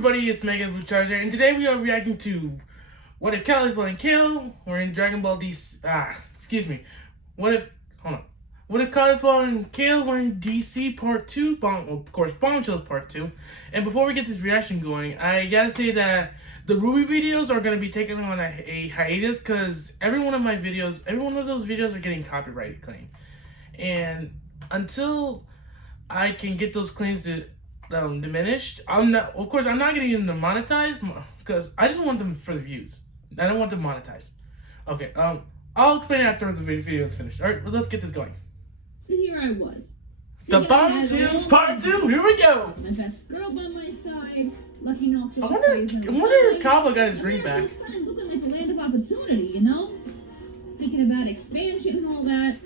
everybody, it's Mega Blue Charger, and today we are reacting to What If Caulifla and Kale were in Dragon Ball DC. What if Caulifla and Kale were in DC Part 2? Of course, Bombshells Part 2. And before we get this reaction going, I gotta say that the Rwby videos are gonna be taken on a hiatus because every one of those videos are getting copyright claim. And until I can get those claims diminished, I'm not getting them to monetize because I just want them for the views. I don't want them monetized. Okay, I'll explain it after the video is finished. Alright, well, let's get this going. So here I was. The Bombshells Part 2, here we go! My best girl by my side, lucky knocked off I wonder if Caulifla got his ring back. Looking like the land of opportunity, you know? Thinking about expansion and all that.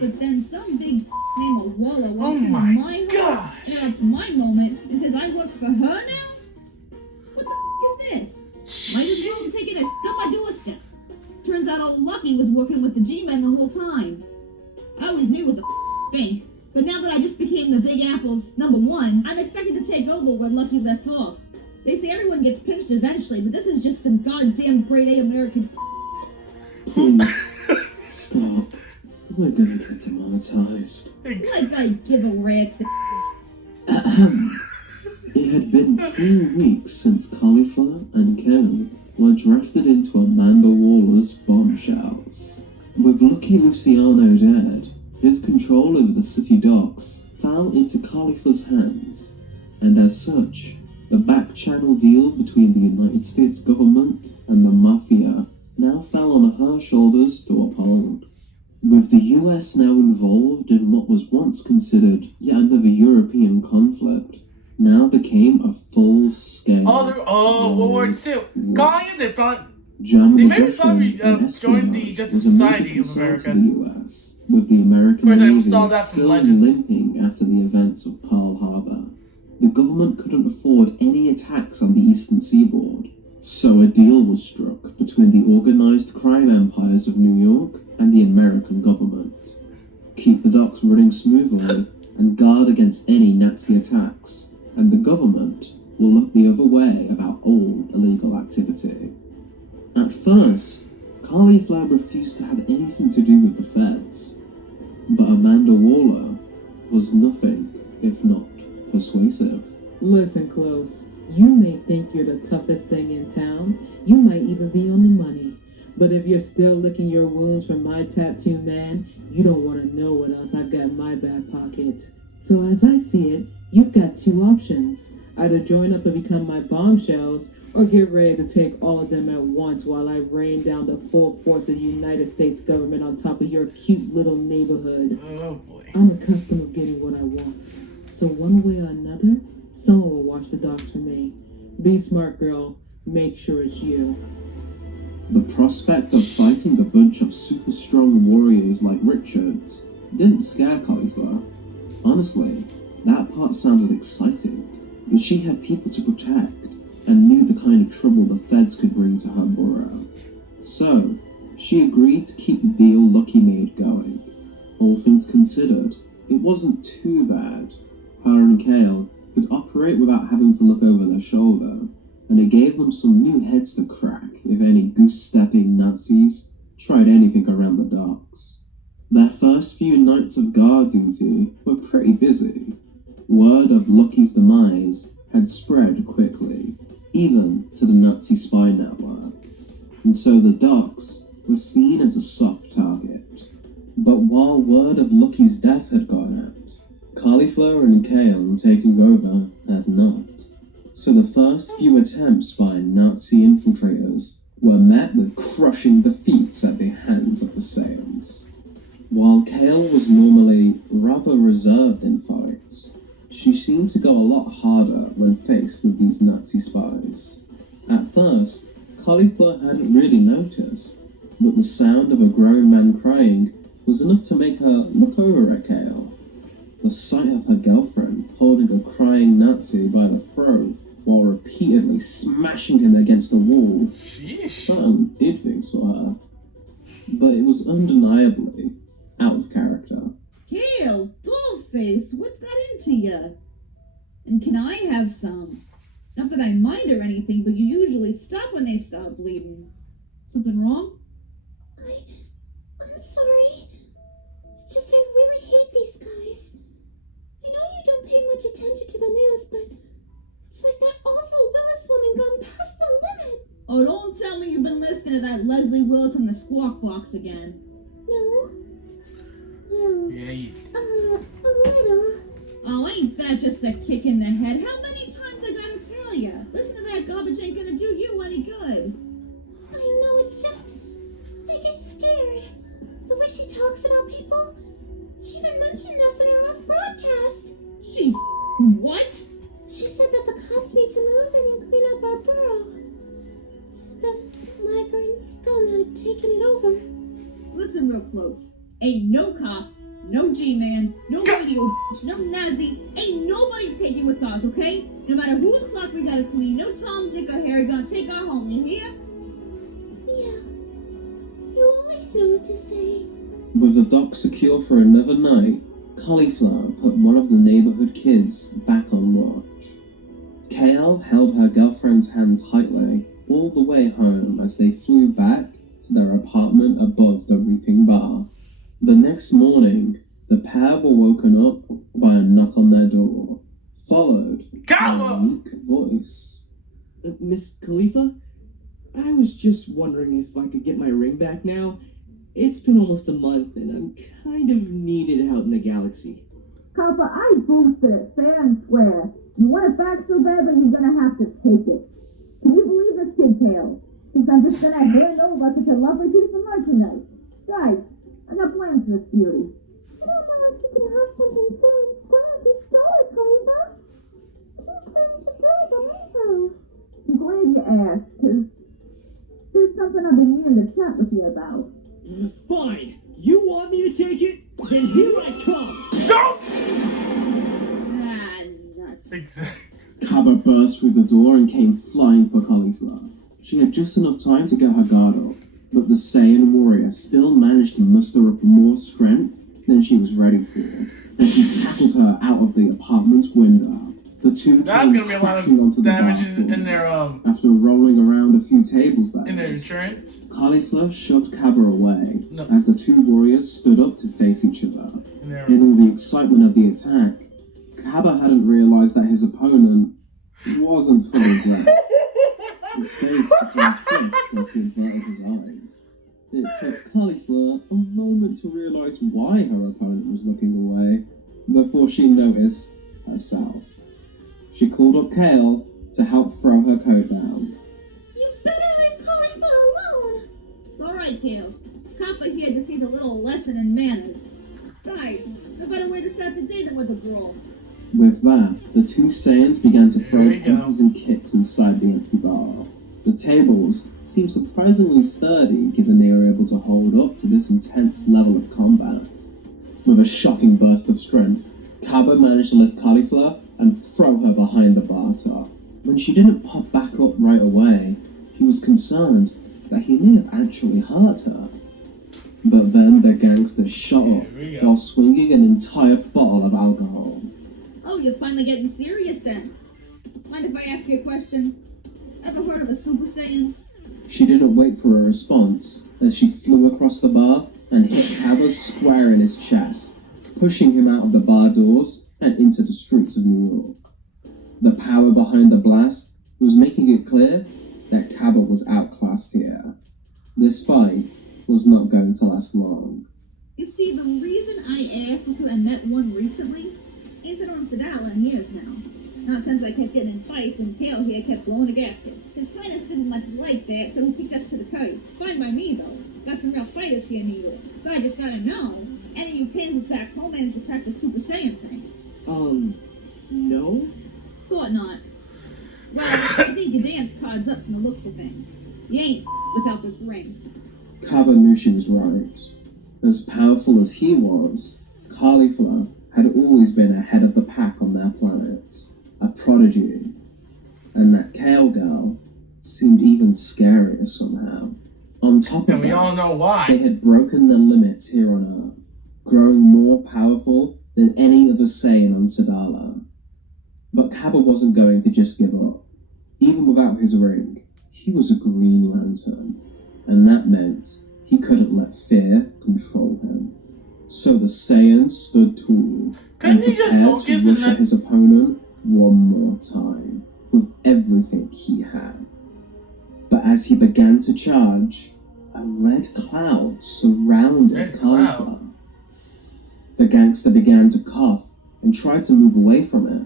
But then some big named Walla walks into my home. Now it's my moment and says I work for her now? What the is this? Might as well have taken it on my doorstep. Turns out old Lucky was working with the G-Men the whole time. I always knew it was a fake, but now that I just became the Big Apple's #1, I'm expected to take over where Lucky left off. They say everyone gets pinched eventually, but this is just some goddamn grade A American. Please, stop. We're gonna get demonetized. Like I give a rat's It had been 3 weeks since Caulifla and Kale were drafted into Amanda Waller's Bombshells. With Lucky Luciano dead, his control over the city docks fell into Caulifla's hands, and as such, the back-channel deal between the United States government and the Mafia now fell on her shoulders to uphold. With the US now involved in what was once considered yet another European conflict, now became a full-scale World War II. Calling it, they German maybe probably joined the Justice Society of America. The US, with the American Of course, I Navy saw that from still Legends. limping after the events of Pearl Harbor. The government couldn't afford any attacks on the eastern seaboard, so a deal was struck between the organized crime empires of New York and the American government. Keep the docks running smoothly and guard against any Nazi attacks, and the government will look the other way about all illegal activity. At first, Caulifla refused to have anything to do with the feds, but Amanda Waller was nothing if not persuasive. Listen close. You may think you're the toughest thing in town. You might even be on the money. But if you're still licking your wounds from my tattoo man, you don't want to know what else I've got in my back pocket. So as I see it, you've got 2 options. Either join up and become my Bombshells, or get ready to take all of them at once while I rain down the full force of the United States government on top of your cute little neighborhood. Oh boy. I'm accustomed to getting what I want. So one way or another, someone will watch the dogs for me. Be smart, girl. Make sure it's you. The prospect of fighting a bunch of super strong warriors like Richards didn't scare Caulifla. Honestly, that part sounded exciting, but she had people to protect and knew the kind of trouble the feds could bring to her borough. So, she agreed to keep the deal Lucky made going. All things considered, it wasn't too bad. Her and Kale could operate without having to look over their shoulder, and it gave them some new heads to crack if any goose-stepping Nazis tried anything around the docks. Their first few nights of guard duty were pretty busy. Word of Lucky's demise had spread quickly, even to the Nazi spy network, and so the docks were seen as a soft target. But while word of Lucky's death had gone out, Caulifla and Kale taking over had not. So the first few attempts by Nazi infiltrators were met with crushing defeats at the hands of the Saiyans. While Kale was normally rather reserved in fights, she seemed to go a lot harder when faced with these Nazi spies. At first, Caulifla hadn't really noticed, but the sound of a grown man crying was enough to make her look over at Kale. The sight of her girlfriend holding a crying Nazi by the throat while repeatedly smashing him against the wall certainly did things for her, but it was undeniably out of character. Kale, dollface, what's got into ya? And can I have some? Not that I mind or anything, but you usually stop when they stop bleeding. Something wrong? I'm sorry. It's just I really hate these guys. I know you don't pay much attention to the news, but it's like that awful Willis woman gone past the limit. Oh, don't tell me you've been listening to that Leslie Willis from the Squawk Box again. No. Well, Yeah, a little. Oh, ain't that just a kick in the head? How many times I gotta tell ya? Listen to that garbage ain't gonna do you any good. I know, it's just, I get scared. The way she talks about people. She even mentioned us in her last broadcast. She what? She said that the cops need to move in and clean up our borough. Said that migrant scum had taken it over. Listen real close. Ain't no cop, no G-man, no radio bitch, no Nazi, ain't nobody taking what's ours, okay? No matter whose clock we gotta clean, no Tom, Dick, or Harry gonna take our home, you hear? Yeah. You always know what to say. With the dock secure for another night, Caulifla put one of the neighborhood kids back on watch. Kale held her girlfriend's hand tightly all the way home as they flew back to their apartment above the reaping bar. The next morning, the pair were woken up by a knock on their door, followed by a weak voice. Miss Caulifla? I was just wondering if I could get my ring back now. It's been almost a month and I'm kind of needed out in the galaxy. Copper, I boosted it fair and square. You want it back so bad, then you're gonna have to take it. Can you believe this kid tale? Since I'm just gonna hand over such a lovely piece of merchandise. Guys, I got plans for this beauty. I don't know if you can have something fair and square if you stole it, Caulifla. Who's planning to do with it anyhow? I'm glad you asked, because there's something I've been meaning to chat with you about. Fine! You want me to take it? Then here I come! Don't! Ah, nuts. Exactly. Cabba burst through the door and came flying for Caulifla. She had just enough time to get her guard up, but the Saiyan warrior still managed to muster up more strength than she was ready for, as he tackled her out of the apartment's window. The two That's came gonna be a lot crashing onto of the damages bathroom. in their After rolling around a few tables, that in their is. insurance. Caulifla shoved Cabba away No. as the two warriors stood up to face each other. In their In all the excitement of the attack, Cabba hadn't realized that his opponent wasn't fully dressed. His face became flushed as he averted his eyes. It took Caulifla a moment to realize why her opponent was looking away before she noticed herself. She called up Kale to help throw her coat down. You better leave Caulifla alone. It's alright, Kale. Copper here just needs a little lesson in manners. Besides, no better way to start the day than with a brawl. With that, the two Saiyans began to throw There you go. punches and kicks inside the empty bar. The tables seemed surprisingly sturdy given they were able to hold up to this intense level of combat. With a shocking burst of strength, Cabba managed to lift Caulifla and throw her behind the bar top. When she didn't pop back up right away, he was concerned that he may have actually hurt her. But then the gangster shot up Here we go. while swinging an entire bottle of alcohol. Oh, you're finally getting serious then. Mind if I ask you a question? Ever heard of a Super Saiyan? She didn't wait for a response as she flew across the bar and hit Cabba square in his chest, pushing him out of the bar doors and into the streets of New York. The power behind the blast was making it clear that Cabba was outclassed here. This fight was not going to last long. You see, the reason I asked because I met one recently ain't been on Sadala in years now. Not since I kept getting in fights and Kale here kept blowing a gasket. His Highness didn't much like that, so he kicked us to the curb. Fine by me, though. Got some real fighters here in New York. But I just gotta know, any of you Kansas back home managed to crack the Super Saiyan thing? No? Thought not. Well, I think your dance card's up from the looks of things. You ain't without this ring. Cabba knew she was right. As powerful as he was, Caulifla had always been ahead of the pack on their planet, a prodigy. And that Kale girl seemed even scarier somehow. On top of And we that, all know they why. had broken their limits here on Earth, growing more powerful than any other Saiyan on Sadala. But Cabba wasn't going to just give up. Even without his ring, he was a Green Lantern, and that meant he couldn't let fear control him. So the Saiyan stood tall and Couldn't he just prepared focus to and rush let- at his opponent one more time, with everything he had. But as he began to charge, a red cloud surrounded Red Caulifla. cloud? The gangster began to cough and tried to move away from it,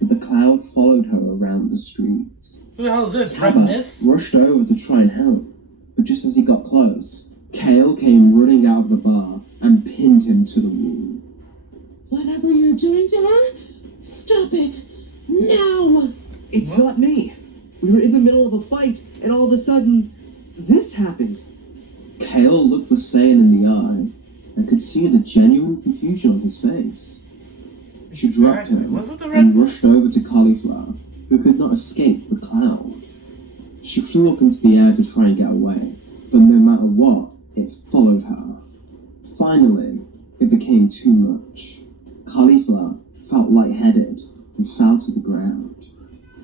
but the cloud followed her around the street. Who the hell is this? Red Cabba Mist? rushed over to try and help, but just as he got close, Kale came running out of the bar and pinned him to the wall. Whatever you're doing to her, stop it. Now! It's What? not me. We were in the middle of a fight, and all of a sudden, this happened. Kale looked the Saiyan in the eye and could see the genuine confusion on his face. She dropped Exactly. him What's with the red and mist? rushed over to Caulifla, who could not escape the cloud. She flew up into the air to try and get away, but no matter what, it followed her. Finally, it became too much. Caulifla felt lightheaded and fell to the ground.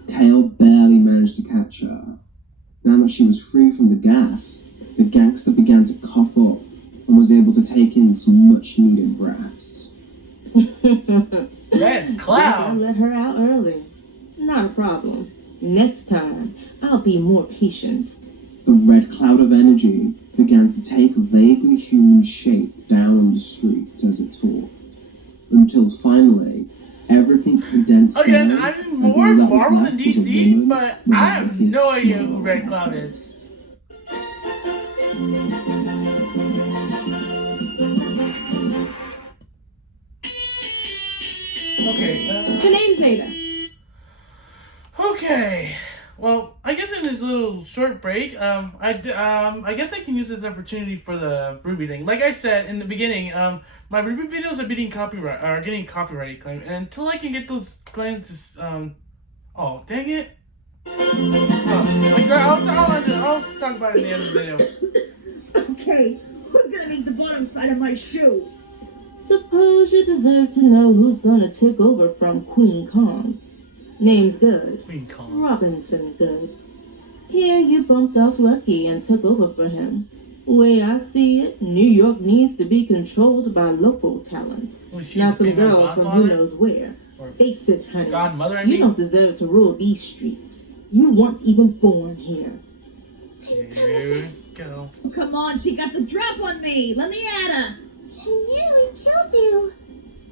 Kale barely managed to catch her. Now that she was free from the gas, the gangster began to cough up and was able to take in some much-needed breaths. Red I cloud. let her out early. Not a problem. Next time, I'll be more patient. The red cloud of energy began to take a vaguely human shape down on the street as it talked, until finally everything condensed Again, down, I'm and more all that was Marvel than left was a DC, woman but with I a have big no idea smile who on Red her Cloud face. is. Okay. The name's Ada. Okay. Well, I guess in this little short break, I guess I can use this opportunity for the Rwby thing. Like I said in the beginning, my Rwby videos are getting copyright claim, and until I can get those claims, oh dang it. I'll talk about it in the end of the video. Okay, who's gonna make the bottom side of my shoe? Suppose you deserve to know who's gonna take over from Queen Kong. Name's Good. Queen Kong. Robinson Good. Here you bumped off Lucky and took over for him. Way I see it, New York needs to be controlled by local talent. Was she Now the some female girls from godfather? who knows where. Or Face it, honey. Godmother, I You mean? don't deserve to rule these streets. You weren't even born here. I'm done with Here this. we go. Oh, come on, she got the drop on me. Let me at her. She nearly killed you.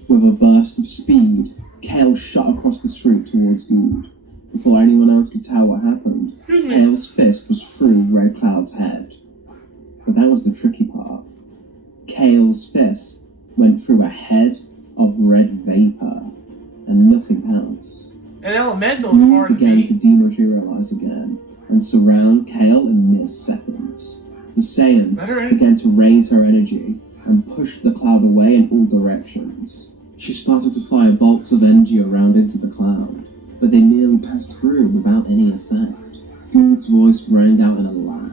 With a burst of speed, Kale shot across the street towards Good. Before anyone else could tell what happened, Excuse me. Kale's fist was through Red Cloud's head. But that was the tricky part. Kale's fist went through a head of red vapor, and nothing else. An elemental's Good hard to began to beat. dematerialize again, and surround Kale in mere seconds. The Saiyan Better en- began to raise her energy and pushed the cloud away in all directions. She started to fire bolts of energy around into the cloud, but they nearly passed through without any effect. Good's voice rang out in a laugh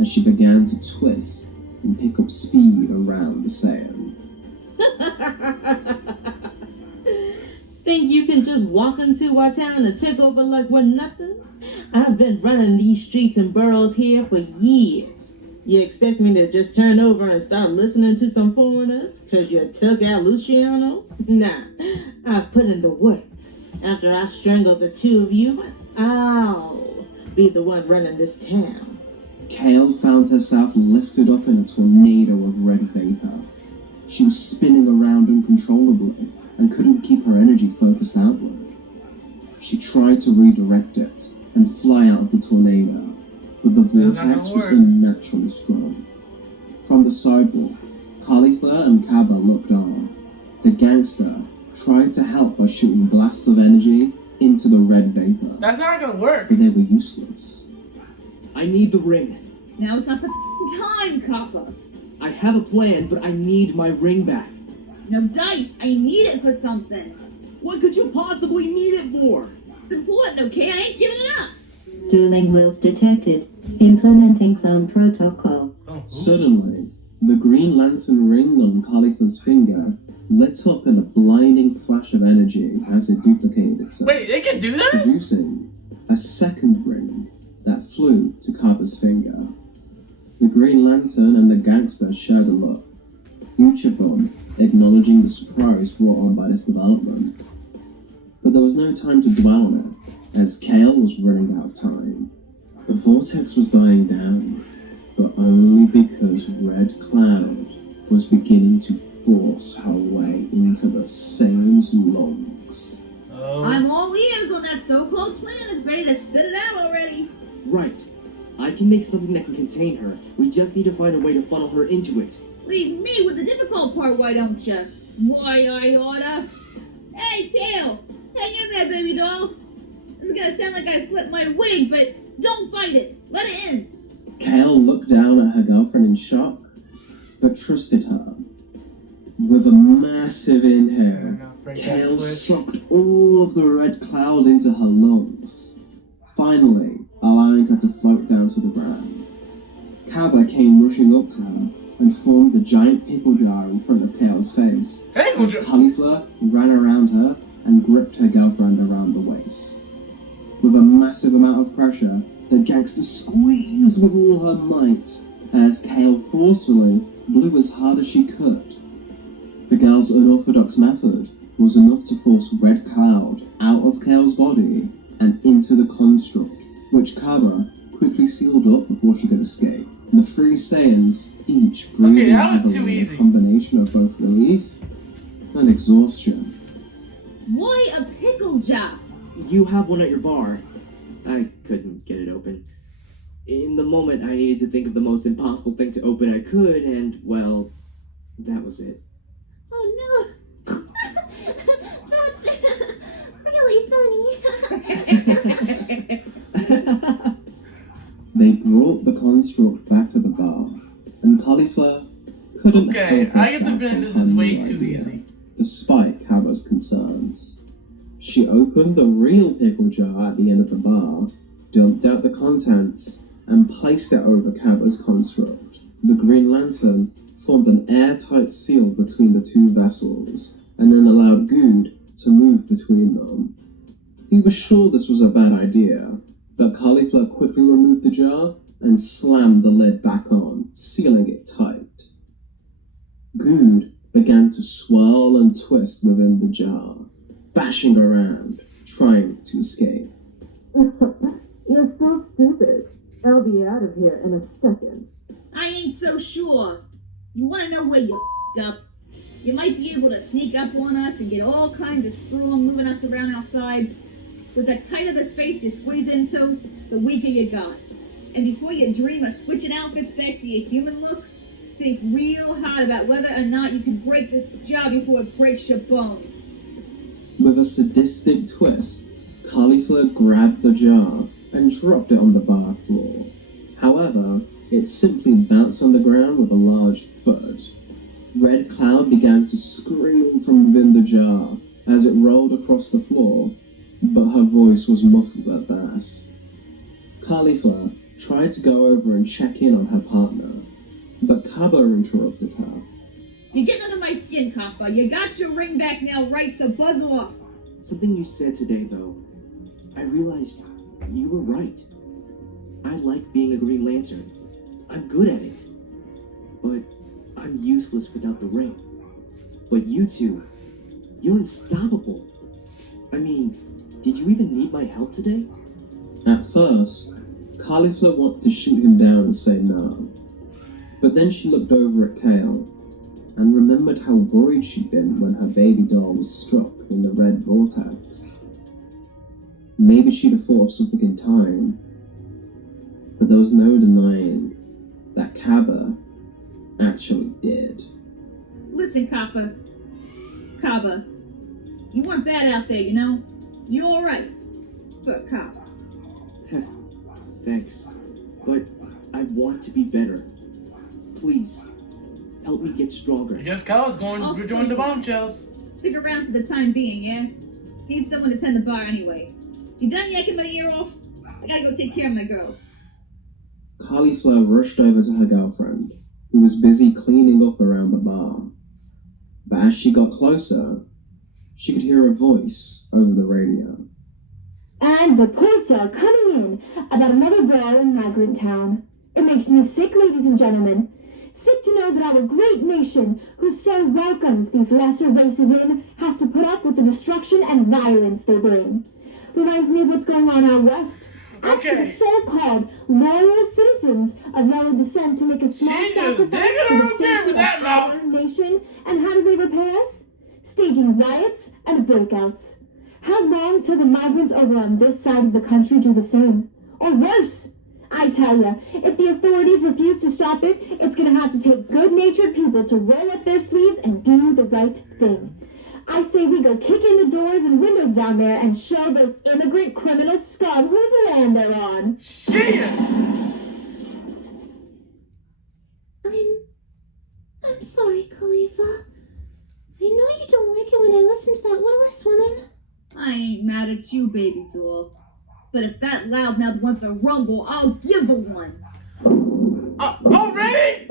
as she began to twist and pick up speed around the Saiyan. Think you can just walk into our town and take over like we're nothing? I've been running these streets and boroughs here for years. You expect me to just turn over and start listening to some foreigners because you took out Luciano? Nah, I've put in the work. After I strangle the two of you, I'll be the one running this town. Kale found herself lifted up in a tornado of red vapor. She was spinning around uncontrollably and couldn't keep her energy focused outward. She tried to redirect it and fly out of the tornado, but the That's not gonna vortex was work. unnaturally strong. From the sidewalk, Caulifla and Cabba looked on. The gangster tried to help by shooting blasts of energy into the red vapor, That's not gonna work. but they were useless. I need the ring. Now's not the time, Coppa. I have a plan, but I need my ring back. No dice. I need it for something. What could you possibly need it for? It's important, okay? I ain't giving it up. Dueling wheels detected. Implementing clone protocol. Oh, ooh. Suddenly, the Green Lantern ring on Caulifla's finger lit up in a blinding flash of energy as it duplicated itself, Wait, they can do that? producing a second ring that flew to Carver's finger. The Green Lantern and the gangster shared a look, each of them acknowledging the surprise brought on by this development. But there was no time to dwell on it, as Kale was running out of time. The vortex was dying down, but only because Red Cloud was beginning to force her way into the Saiyan's lungs. I'm all ears on that so-called plan. It's ready to spit it out already. Right. I can make something that can contain her. We just need to find a way to funnel her into it. Leave me with the difficult part, why don't you? Why I oughta. Hey, Kale! Hang in there, baby doll. This is gonna sound like I flipped my wig, but don't fight it. Let it in. Kale looked down at her girlfriend in shock, but trusted her. With a massive inhale, Kale sucked all of the red cloud into her lungs, finally allowing her to float down to the ground. Kaba came rushing up to her and formed a giant pickle jar in front of Kale's face. Caulifla ran around her and gripped her girlfriend around the waist. With a massive amount of pressure, the gangster squeezed with all her might as Kale forcefully blew as hard as she could. The girl's unorthodox method was enough to force Red Cloud out of Kale's body and into the construct, which Kaba quickly sealed up before she could escape. The three Saiyans each breathing heavily a combination of both relief and exhaustion. Why a pickle jar? You have one at your bar. I couldn't get it open. In the moment, I needed to think of the most impossible thing to open I could, and, well, that was it. Oh no! That's really funny. They brought the construct back to the bar, and Caulifla couldn't help I get the herself feeling this from is way the too idea, easy. despite Kaba's concerns. She opened the real pickle jar at the end of the bar, dumped out the contents, and placed it over Kaba's construct. The Green Lantern formed an airtight seal between the two vessels, and then allowed Good to move between them. He was sure this was a bad idea, but Caulifla quickly removed the jar and slammed the lid back on, sealing it tight. Good began to swirl and twist within the jar, bashing around, trying to escape. You're so stupid. I'll be out of here in a second. I ain't so sure. You wanna know where you f***ed up? You might be able to sneak up on us and get all kinds of strong moving us around outside. But the tighter the space you squeeze into, the weaker you got. And before you dream of switching outfits back to your human look, think real hard about whether or not you can break this jar before it breaks your bones. With a sadistic twist, Caulifla grabbed the jar and dropped it on the bar floor. However, it simply bounced on the ground with a large thud. Red Cloud began to scream from within the jar as it rolled across the floor, but her voice was muffled at best. Caulifla tried to go over and check in on her partner, but Kaba interrupted her. You're getting under my skin, Kappa. You got your ring back now, right? So buzz off. Something you said today, though, I realized you were right. I like being a Green Lantern. I'm good at it. But I'm useless without the ring. But you two, you're unstoppable. I mean, did you even need my help today? At first, Caulifla wanted to shoot him down and say no. But then she looked over at Kale and remembered how worried she'd been when her baby doll was struck in the red vortex. Maybe she'd have thought of something in time, but there was no denying that Kaba actually did. Listen, Kappa. Kaba. You weren't bad out there, you know? You're alright. For Kappa. Thanks. But I want to be better. Please, help me get stronger. I guess Kyle's going to join the Bombshells. Stick around for the time being, yeah? Need someone to tend the bar anyway. You done yakking my ear off? I gotta go take care of my girl. Caulifla rushed over to her girlfriend, who was busy cleaning up around the bar. But as she got closer, she could hear a voice over the radio. And reports are coming in about another brawl in Migrant Town. It makes me sick, ladies and gentlemen. Sick to know that our great nation, who so welcomes these lesser races in, has to put up with the destruction and violence they bring. Reminds me of what's going on out west. Okay. The so-called loyal citizens of yellow descent to make a small Jesus, sacrifice digging for her the up here sake with of that mouth. our nation. And how do they repay us? Staging riots and breakouts. How long till the migrants over on this side of the country do the same? Or worse? I tell ya, if the authorities refuse to stop it, it's gonna have to take good-natured people to roll up their sleeves and do the right thing. I say we go kick in the doors and windows down there and show those immigrant criminal scum whose land they're on. Shit! I'm sorry, Caulifla. I know you don't like it when I listen to that Willis woman. I ain't mad at you, baby doll. But if that loudmouth wants a rumble, I'll give her one. Already?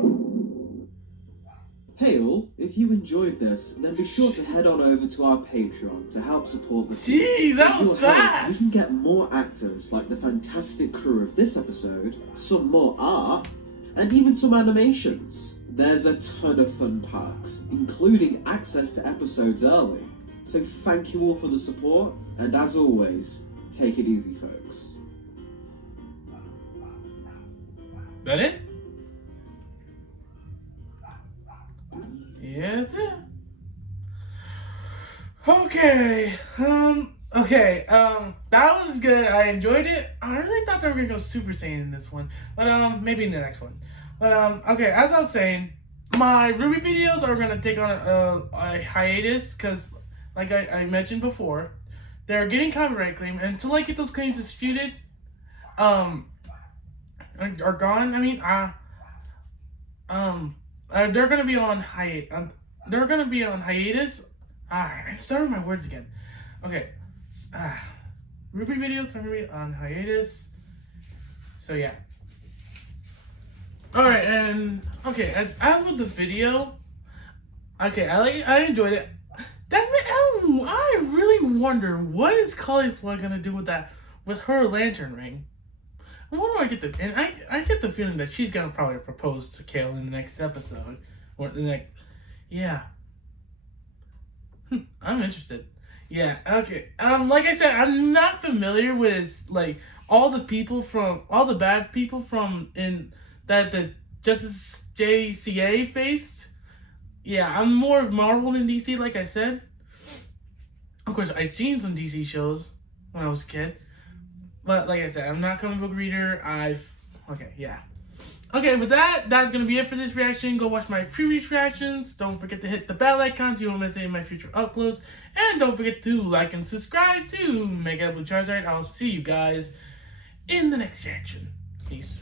Hey all, if you enjoyed this, then be sure to head on over to our Patreon to help support the team. Jeez, that With was your help, fast. we can get more actors like the fantastic crew of this episode, some more art, and even some animations. There's a ton of fun perks, including access to episodes early. So thank you all for the support, and as always, take it easy, folks. That it? Yeah, that's it. Okay. That was good. I enjoyed it. I really thought they were gonna go Super Saiyan in this one, but maybe in the next one. But okay. As I was saying, my Rwby videos are gonna take on a hiatus because, like I mentioned before, they're getting copyright claim, and until I get those claims disputed, are gone. I mean, they're gonna be on they're gonna be on hiatus. I'm starting my words again. Okay. Rwby videos are gonna be on hiatus. So yeah. Alright, and okay, as with the video, okay, I enjoyed it. I really wonder what is Caulifla gonna do with her lantern ring. And what do I get and I get the feeling that she's gonna probably propose to Kale in the next episode. Or the next, yeah. I'm interested. Yeah, okay. Like I said, I'm not familiar with like all the bad people that the Justice JCA faced. Yeah, I'm more of Marvel than DC, like I said. Of course, I've seen some DC shows when I was a kid. But like I said, I'm not a comic book reader. Okay, yeah. Okay, with that's going to be it for this reaction. Go watch my previous reactions. Don't forget to hit the bell icon so you won't miss any of my future uploads. And don't forget to like and subscribe to Mega Blue Charizard. I'll see you guys in the next reaction. Peace.